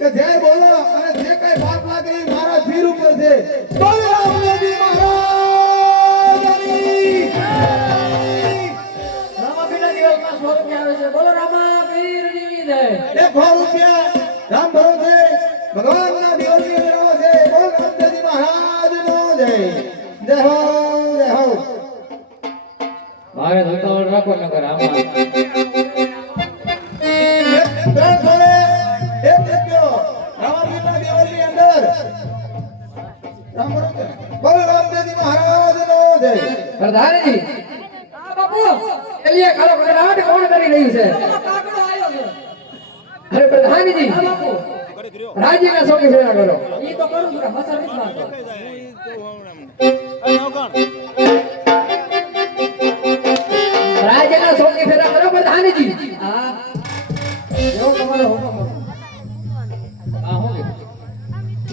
કે જય બોલો અને જે કઈ પાપ લાગે એ મારા શિર ઉપર છે બોલો રામદેવજી મહારાજની રામાપીરના દિવસમાં 100 રૂપિયા આવે છે બોલો રામાપીરની જય 100 રૂપિયા રામ ભરોસે ભગવાનના દિવસની અંદર આવે છે બોલ રામદેવજી મહારાજનો જય જય હો જય હો મારે ધંધાવળ રાખો નગર આમાં પ્રધાનજી આ બાપુ એલિયે કાળો કકડાટ કોણ કરી રહ્યું છે અરે પ્રધાનજી આ બાપુ રાજ્યના સૌથી સેવા કરો ઈ તો કરું છું મસર નથી મારતો રાજ્યના સૌથી સેવા કરો પ્રધાનજી હા જો તમારો હુકમ આ હું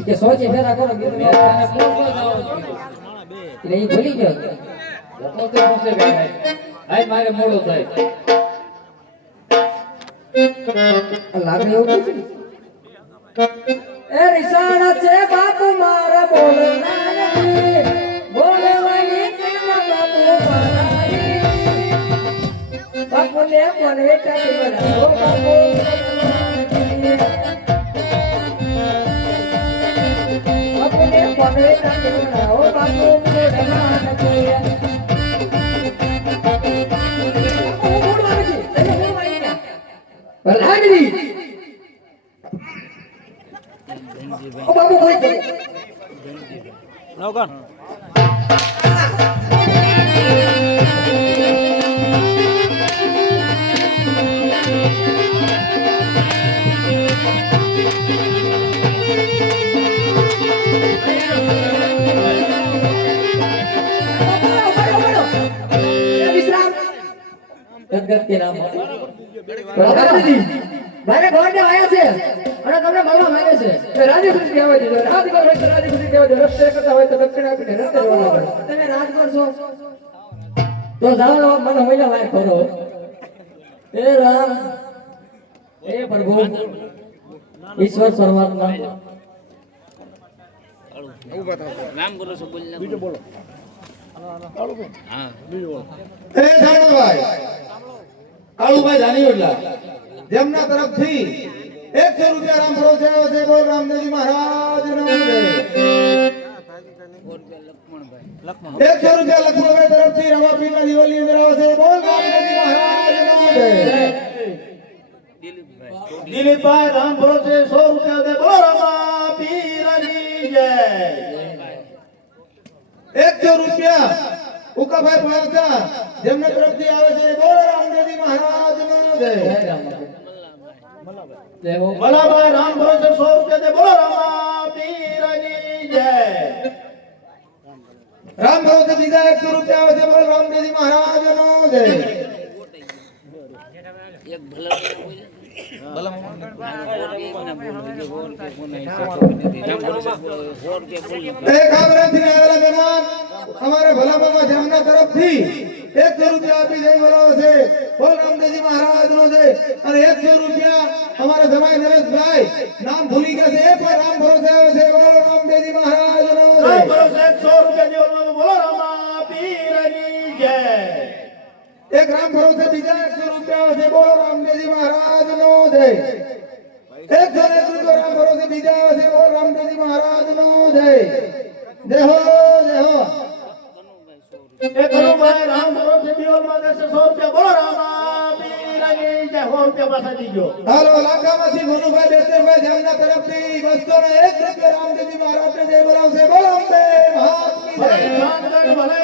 કે સોચી ફેરા કરો મેં તને પૂછવા જાવ એટલે ઈ ભૂલી ગયો પોતે પૂછે કે આજ મારે મોડું થાય લાગે એવું નથી એ રિસાણ છે બાપુ મારા બોલના નથી બોલવાની કેમ બાપુ મારી બાપુ ને પણ વેટાઈ બનાવો બાપુ બાપુ ને પણ વેટાઈ બનાવો બાપુ બોલના નથી પ્રધાનજી ઓ બાબુ કોઈ નવગણ જગત કે નામ પ્રધાનજી મારે ગોળને આયા છે અને તમને મળવા માંગે છે તો રાજી ખુશી કહેવા દીધો રાજગોળ હોય તો રાજી ખુશી કહેવા દો રસ્તે કરતા હોય તો દક્ષિણ આપીને રસ્તે જવાનું પડે તમે રાજગોળ છો તો જાઓ મને મહિલા વાર કરો એ રામ એ પ્રભુ ઈશ્વર પરમાત્મા એ જાણોભાઈ કાળુભાઈ જાનીવડલા જેમના તરફથી 100 રૂપિયા રામ ભરોસે આવ્યો છે બોલ રામદેવજી મહારાજનો જય 100 રૂપિયા લક્ષ્મણભાઈ તરફથી રવાપીરના દિવાલની અંદર આવે છે બોલ રામદેવજી મહારાજનો જય દિલીપભાઈ રામ ભરોસે 100 રૂપિયા દે બોલ રવાપીરની જય 100 રૂપિયા ઉકાભાઈ પારકા જેમના તરફથી આવે છે બોલ રામદેવજી મહારાજનો જય મલાભાઈ રામ ભરોસે 100 રૂપિયા દે બોલ રામાપીરની જય રામ ભરોસે બીજા 100 રૂપિયા આવે છે બોલ રામદેવજી મહારાજનો જય એક આવરાથી આવેલા મહેમાન અમારે ભલા બાબા જેમના તરફથી 100 રૂપિયા આપી જઈ બોલાવે છે બોલ રામદેવજી મહારાજનો જય અને 100 રૂપિયા અમારા જમાઈ નરેશભાઈ નામ ભૂલી ગયા છે એ પણ રામ ભરોસે આવે છે બોલ રામદેવજી મહારાજનો જય રામ ભરોસે 100 રૂપિયા દેવામાં બોલો રામાપીરની જય એક રામ ભરોસે બીજા 100 રૂપિયા આવે છે બોલ રામદેવજી મહારાજનો જય 101 રૂપિયા રામ ભરોસે બીજા આવે છે બોલ રામદેવજી મહારાજનો જય જય હો જય હો એ કનુભાઈ રામ ભરોસે દિવાલમાં દેશે 100 રૂપિયા બોલો રામાપીરની જય 100 રૂપિયા પાછા દીજો હાલો લાખામાંથી મનુભાઈ બેતરભાઈ જામના તરફથી 201 રૂપિયા રામદેવજી મહારાજને જય બોલાવશે બોલો અંબે મહાત્મી જય ખાનગઢ ભલે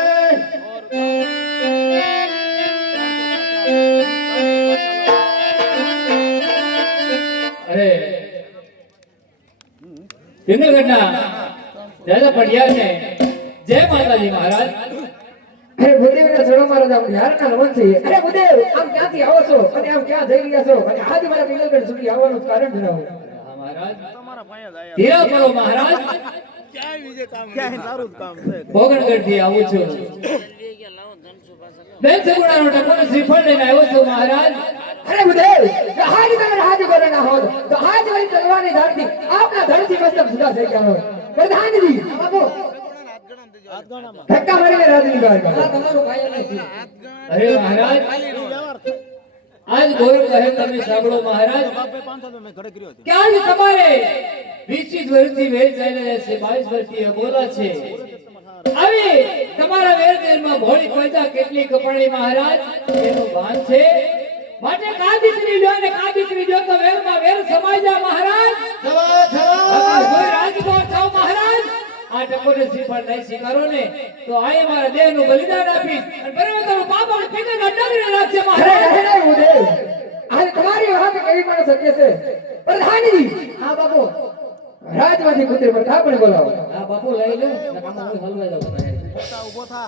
અરે જુનાગઢના દાદા પડિયા છે જય માતાજી મહારાજ અરે ભૂદેવના ચરણો મારા જાવ યારના નમન છે અરે ભૂદેવ આમ ક્યાંથી આવો છો અને આમ ક્યાં જઈ રહ્યા છો અને આજે મારા પિંગલગઢ સુધી આવવાનું કારણ જણાવો હા મહારાજ ધીરા કરો મહારાજ ક્યાંય તારું જ કામ છે ભોગણગઢથી આવું છું બેન સગુણાનો ટકોરો શ્રીફળ લઈને આવ્યો છું મહારાજ અરે બુદેવ હાજ તમે હાજ કરે ના હોત તો હાજ વાળી તલવારની ધારથી આપના ધડથી મસ્તક સુધા થઈ ગયા હોય પ્રધાનજી બાપુ ધક્કા મારીને રાજની બહાર કાઢો તમારું કાયમ નથી અરે મહારાજ આજ ગોર કહે તમે સાંભળો મહારાજ બાપે 500 મેં ઘરે કર્યો હતો કે આજ તમારે 20 વર્ષથી વેર ચાલ્યા છે 22 વર્ષથી અબોલા છે આવી તમારા વેર દેરમાં ભોળી પૈસા કેટલી કપાણી મહારાજ એનું ભાન છે માટે કા દીકરી લ્યો ને કા દીકરી લ્યો તો વેરમાં વેર સમાઈ જા મહારાજ કોઈ રાજકોટ જાઓ મહારાજ આ ટકોરે શ્રીફળ નહીં સ્વીકારો ને તો આય મારા દેહનું બલિદાન આપી અને પર્વતોનું પાપ અને પિતૃને અડ્ડાવીને રાખશે અરે મહારાજ રહે નહીં બુદેવ આજે તમારી વાત કેવી પણ સત્ય છે પ્રધાનજી હા બાપુ રાજમાંથી પુત્ર પ્રતાપને બોલાવો આ બાપુ લઈ લે ને કામ હું હલવાઈ જાઉં ઊભો થા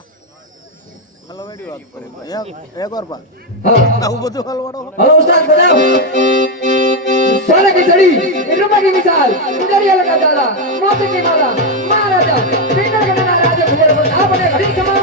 હલવાડી વાત કરે એક વાર પા હા આવું બધું હલવાડો हेलो उस्ताद बताओ सोने की छड़ी रुपए की मिसाल उजरिया लगा डाला मोती की माला महाराजा पिंडर के नाना राजा भूले पर आपने घड़ी खमा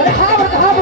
अरे हाँ बता हाँ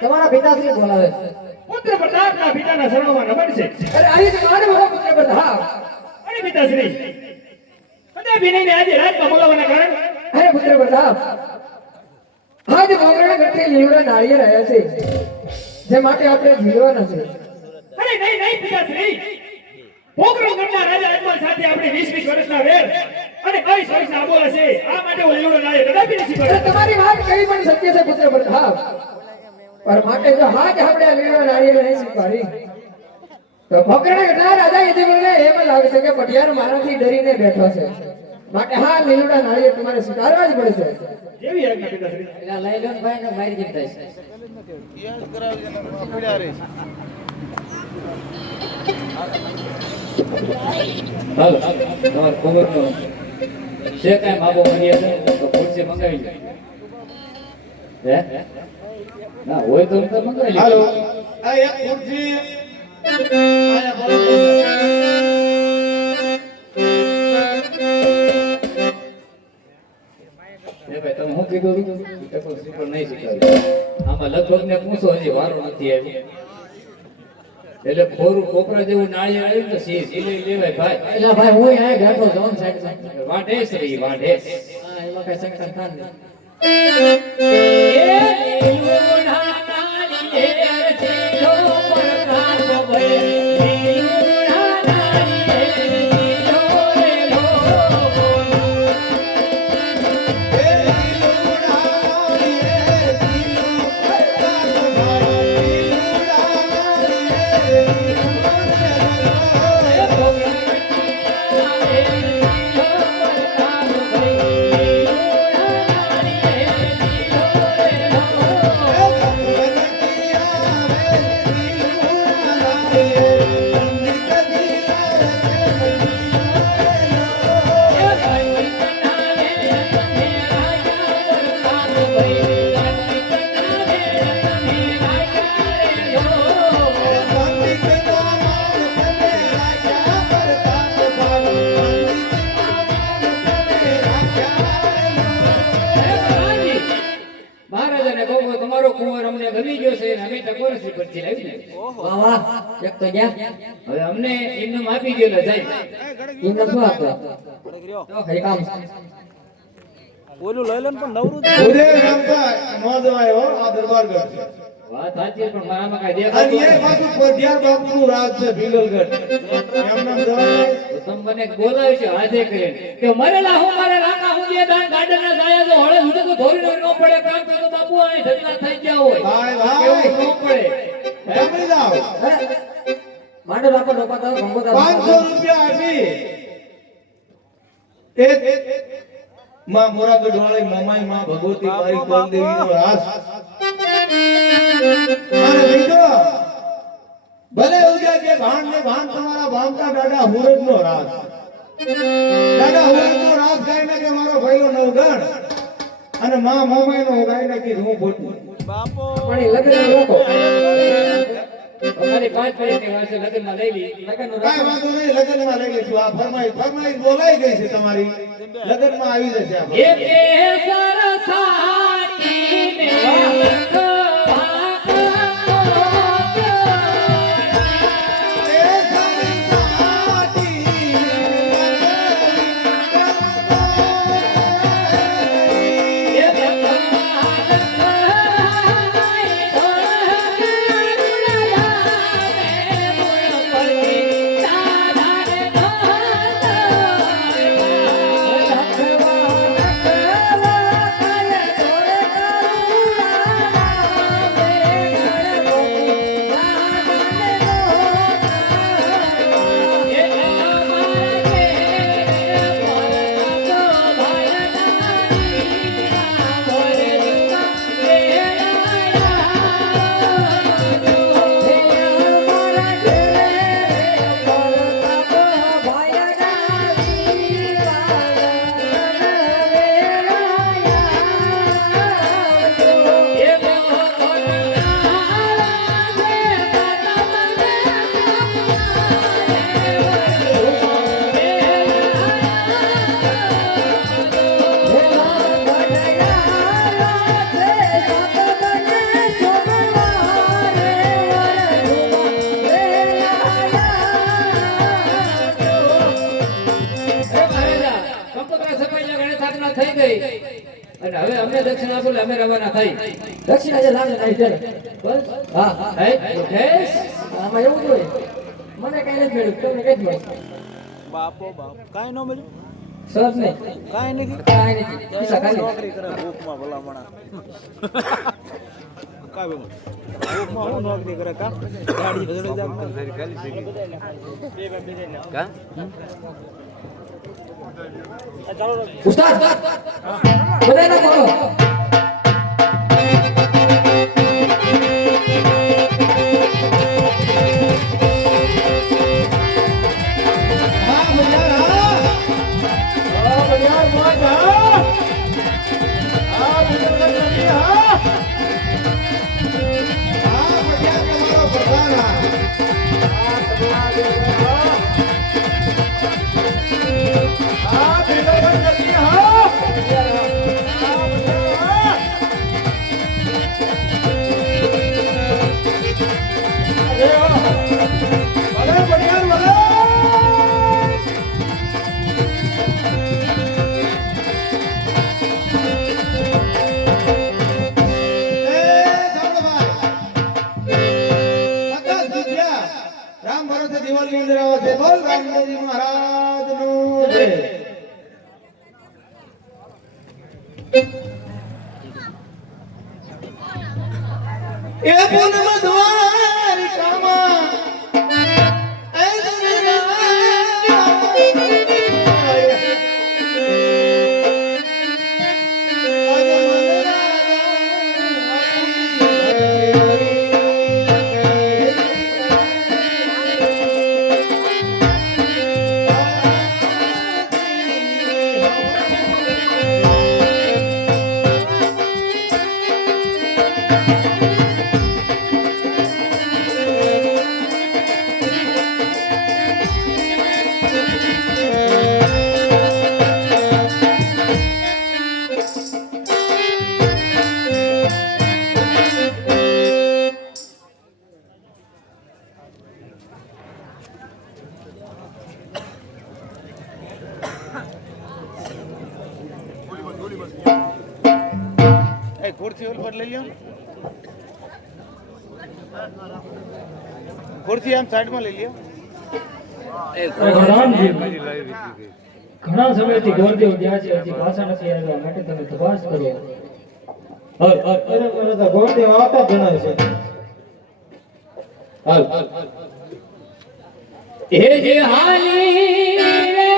તમારા પિતાશ્રી બોલાવે પુત્ર પ્રતાપના પિતાના શરણોમાં નમન છે. અરે અહીં તો મારે મારો પુત્ર પ્રતાપ અરે પિતાશ્રી કદાપી નહીં આજે રાજમાં બોલાવવાના કારણ અરે પુત્ર પ્રતાપ આજે મોગરાના ગઢે લીવડા નાળિયેર આવ્યા છે જે માટે આપણે જીવવાના છે. અરે નહીં નહીં પિતાશ્રી પોકરો ગઢના રાજા અજમલ સાથે આપણે 20 વર્ષના વેર અને 22 વર્ષના બોલે છે આ માટે હું લીવડો નાળિયેર કદાપી નથી અરે કરતો. તમારી વાત કઈ પણ સત્ય છે પુત્ર પ્રતાપ, પણ માટે જો હાથ આપણે આ લીલા નાળિયેર નહીં સ્વીકારી તો ફકરાના ઘણા રાજા યદુવંશને એમ જ લાગે છે કે પટિયાર મારાથી ડરીને બેઠો છે, માટે હા લીલુડા નાળિયેર તમારે સ્વીકારવા જ પડશે. જેવી આજ્ઞા પિતાશ્રી. એટલે લઈ લો ને ભાઈ ને મારી જેમ થાય છે. હાલો તમારે ખબર તો છે કાંઈ માગો કરીએ તો ખુરશી મંગાવી લે હે ના હોય તો મંગાવી લે. હાલો આ એક ખુરશી આયા બોલો. એ ભાઈ તમે શું કીધું ટકો સુપર નહીં શીખવાડ્યું આમાં લગભગ ને પૂછો હજી વારો નથી આવી એટલે ખોરું કોપરા જેવું નાળિયેર આવ્યું ને તો સીલે લેવાય ભાઈ એટલે ભાઈ હું અહીંયા બેઠો જોન સાઈડ વાઢેશ રહી વાઢેશ હા એમાં કઈ શંકર ખાન નહીં. મહારાજાને કહું તમારો કુંવર અમને ગમી ગયો છે અને અમે ટકોરસી પરથી લાવી ને વાહ વાહ એક તો ગયા હવે અમને એમને આપી ગયેલા જાય એમને શું આપે તો કઈ કામ ઓલું લઈ લે ને પણ નવરું જ. ઉદય નામતા નો જવાય હો આ દરબારગઢ છે. વાત સાચી છે, પણ મારામાં કાંઈ અને દેખાતું એ નથી. પાછું પઢિયાર બાપુનું રાજ છે ભીલગઢ. એમ નામ જવાય. તો તમે મને બોલાવ્યું છે હાથે કરીને કે મરેલા હું મારે રાકા હું જે દાન ગાર્ડનના જાય તો હળે સુધી તો ધોરીને ન પડે કામ તો બાપુ આની ઢગલા થઈ ગયા હોય ભાઈ ભાઈ એવું ન પડે જમી જાઓ. અરે માંડો બાપા ડોપા તો ગંગોતા 500 રૂપિયા આપી એક માં મોરાગઢ વાળી મમાઈ માં ભગવતી મારી કુલદેવીનો રાસ અને બીજો ભલે ઉજા કે ભાન ને ભાન તમારા ભામતા દાદા હુરજનો રાસ દાદા હુરજનો રાસ ગાય ને કે મારો ભાઈલો નવગણ અને માં મમાઈનો ગાય ને કે હું ભૂતું બાપો પણ એ લગ્ન લોકો અમારી 5 મિનિટની વાત છે લગ્નમાં લઈ લી લગ્નનો કાઈ વાંધો નહીં લગ્નમાં લઈ લઈશું આ ફરમાઈ બોલાઈ ગઈ છે તમારી લગ્નમાં આવી જશે આ એ સરસાટીને થઈ ગઈ અને હવે અમને દક્ષિણ આપો એટલે અમે રવાના થઈ દક્ષિણ આજે લાગે નહીં ચાલે બસ હા હે મુકેશ આમાં એવું જોઈએ મને કઈ નથી મળ્યું તમને કઈ જ મળે બાપો બાપ કાંઈ ન મળ્યું. સહજ નહીં કાંઈ નથી કાંઈ નથી પૈસા ખાલી નોકરી કરે ભૂખમાં ભલામણા ભૂખમાં હું નોકરી કરે કા ગાડી બદલે કા ઉસ્તાદ બધાય ના બોલો હા બજાર હા બજાર મોજ હા બજાર બજાર હા બજાર તમારો પ્રધાન હા રામ ભરોસે દિવાળી અંદર આવે છે બોલ રામદેવજી મહારાજ નું જય એ પૂનમ દ્વારિકામાં એ ખુરશી ઓલ પર લઈ લ્યો ખુરશી આમ સાઈડમાં લઈ લ્યો રામજી ઘણા સમયથી ગોરદેવ ગયા છે હજી પાછા નથી આવ્યા માટે તમે તપાસ કરો અરે મને તો ગોળદેવ આવતા જ જણાય છે હાલ હે જે હાલી રે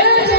Yeah.